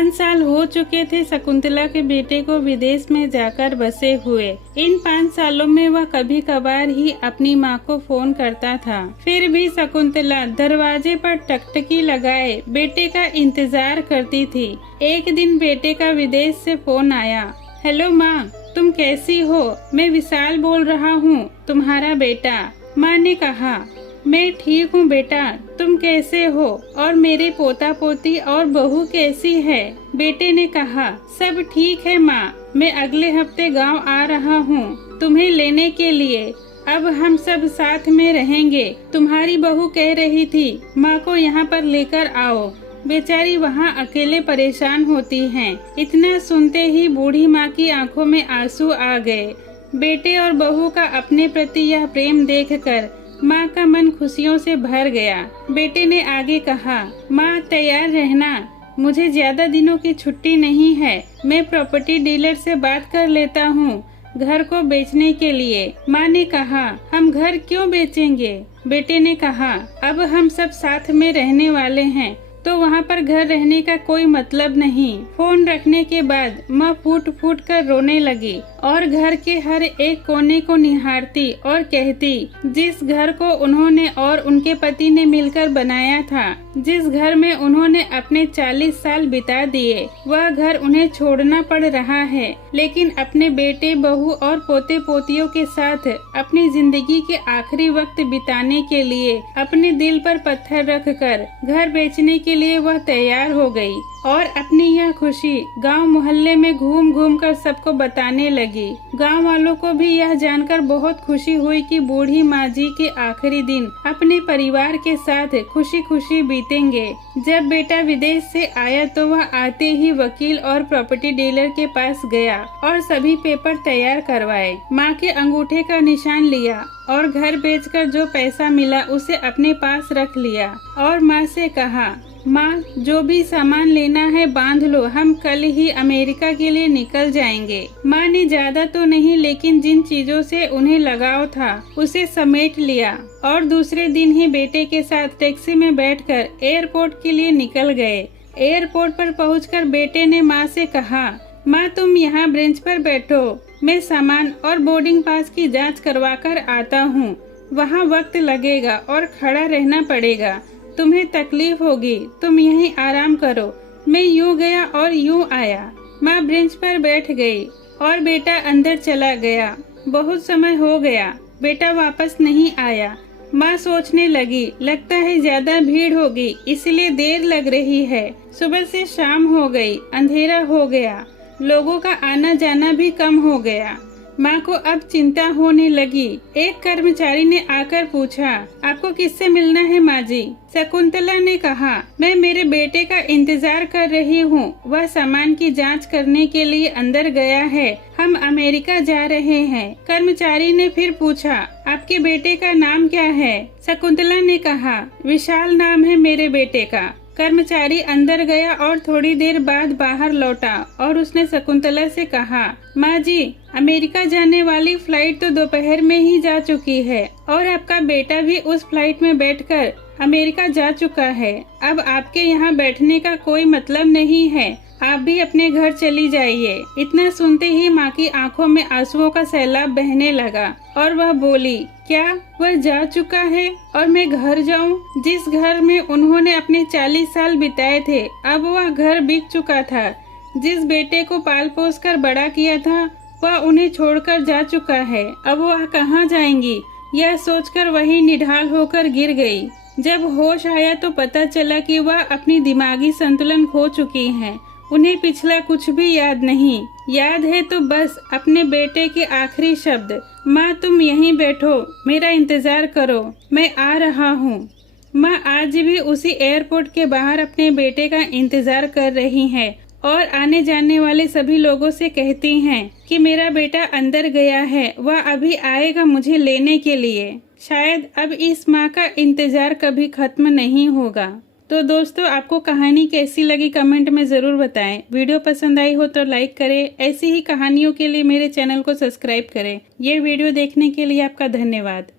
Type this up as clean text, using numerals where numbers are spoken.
5 साल हो चुके थे शकुंतला के बेटे को विदेश में जाकर बसे हुए। इन 5 सालों में वह कभी कभार ही अपनी माँ को फोन करता था। फिर भी शकुंतला दरवाजे पर टकटकी लगाए बेटे का इंतजार करती थी। एक दिन बेटे का विदेश से फोन आया। हेलो माँ, तुम कैसी हो? मैं विशाल बोल रहा हूँ, तुम्हारा बेटा। माँ ने कहा, मैं ठीक हूँ बेटा, तुम कैसे हो? और मेरे पोता पोती और बहू कैसी है? बेटे ने कहा, सब ठीक है माँ, मैं अगले हफ्ते गांव आ रहा हूँ तुम्हें लेने के लिए। अब हम सब साथ में रहेंगे। तुम्हारी बहू कह रही थी माँ को यहाँ पर लेकर आओ, बेचारी वहाँ अकेले परेशान होती हैं। इतना सुनते ही बूढ़ी माँ की आंखों में आंसू आ गए। बेटे और बहू का अपने प्रति यह प्रेम देखकर माँ का मन खुशियों से भर गया। बेटे ने आगे कहा, माँ तैयार रहना, मुझे ज्यादा दिनों की छुट्टी नहीं है। मैं प्रॉपर्टी डीलर से बात कर लेता हूँ घर को बेचने के लिए। माँ ने कहा, हम घर क्यों बेचेंगे? बेटे ने कहा, अब हम सब साथ में रहने वाले हैं तो वहाँ पर घर रहने का कोई मतलब नहीं। फोन रखने के बाद माँ फूट फूट कर रोने लगी और घर के हर एक कोने को निहारती और कहती, जिस घर को उन्होंने और उनके पति ने मिलकर बनाया था, जिस घर में उन्होंने अपने 40 साल बिता दिए, वह घर उन्हें छोड़ना पड़ रहा है। लेकिन अपने बेटे बहू और पोते पोतियों के साथ अपनी जिंदगी के आखिरी वक्त बिताने के लिए अपने दिल पर पत्थर रखकर घर बेचने के लिए वह तैयार हो गई और अपनी यह खुशी गांव मोहल्ले में घूम घूम कर सबको बताने लगी। गांव वालों को भी यह जानकर बहुत खुशी हुई कि बूढ़ी माँ जी के आखिरी दिन अपने परिवार के साथ खुशी खुशी बीतेंगे। जब बेटा विदेश से आया तो वह आते ही वकील और प्रॉपर्टी डीलर के पास गया और सभी पेपर तैयार करवाए। माँ के अंगूठे का निशान लिया और घर बेचकर जो पैसा मिला उसे अपने पास रख लिया और माँ से कहा, माँ जो भी सामान लेना है बांध लो, हम कल ही अमेरिका के लिए निकल जाएंगे। माँ ने ज्यादा तो नहीं लेकिन जिन चीजों से उन्हें लगाव था उसे समेट लिया और दूसरे दिन ही बेटे के साथ टैक्सी में बैठकर एयरपोर्ट के लिए निकल गए। एयरपोर्ट पर पहुंचकर बेटे ने माँ से कहा, माँ तुम यहाँ बेंच पर बैठो, मैं सामान और बोर्डिंग पास की जाँच करवा कर आता हूँ। वहाँ वक्त लगेगा और खड़ा रहना पड़ेगा, तुम्हें तकलीफ होगी, तुम यहीं आराम करो। मैं यूँ गया और यूँ आया। माँ बेंच पर बैठ गई और बेटा अंदर चला गया। बहुत समय हो गया, बेटा वापस नहीं आया। माँ सोचने लगी, लगता है ज्यादा भीड़ होगी इसलिए देर लग रही है। सुबह से शाम हो गई, अंधेरा हो गया, लोगों का आना जाना भी कम हो गया। माँ को अब चिंता होने लगी। एक कर्मचारी ने आकर पूछा, आपको किससे मिलना है माँ जी? शकुंतला ने कहा, मैं मेरे बेटे का इंतजार कर रही हूँ, वह सामान की जांच करने के लिए अंदर गया है, हम अमेरिका जा रहे हैं। कर्मचारी ने फिर पूछा, आपके बेटे का नाम क्या है? शकुंतला ने कहा, विशाल नाम है मेरे बेटे का। कर्मचारी अंदर गया और थोड़ी देर बाद बाहर लौटा और उसने शकुंतला से कहा, माँ जी अमेरिका जाने वाली फ्लाइट तो दोपहर में ही जा चुकी है और आपका बेटा भी उस फ्लाइट में बैठकर अमेरिका जा चुका है। अब आपके यहाँ बैठने का कोई मतलब नहीं है, आप भी अपने घर चली जाइए। इतना सुनते ही माँ की आंखों में आंसुओं का सैलाब बहने लगा और वह बोली, क्या वह जा चुका है और मैं घर जाऊं? जिस घर में उन्होंने अपने 40 साल बिताए थे, अब वह घर बिक चुका था। जिस बेटे को पाल पोस कर बड़ा किया था वह उन्हें छोड़कर जा चुका है। अब वह कहाँ जाएंगी? यह सोचकर वही निढाल होकर गिर गई। जब होश आया तो पता चला कि वह अपनी दिमागी संतुलन खो चुकी हैं। उन्हें पिछला कुछ भी याद नहीं। याद है तो बस अपने बेटे के आखिरी शब्द, माँ तुम यहीं बैठो, मेरा इंतजार करो, मैं आ रहा हूँ। माँ आज भी उसी एयरपोर्ट के बाहर अपने बेटे का इंतजार कर रही हैं और आने जाने वाले सभी लोगों से कहती हैं कि मेरा बेटा अंदर गया है, वह अभी आएगा मुझे लेने के लिए। शायद अब इस माँ का इंतजार कभी खत्म नहीं होगा। तो दोस्तों आपको कहानी कैसी लगी कमेंट में ज़रूर बताएं। वीडियो पसंद आई हो तो लाइक करें। ऐसी ही कहानियों के लिए मेरे चैनल को सब्सक्राइब करें। ये वीडियो देखने के लिए आपका धन्यवाद।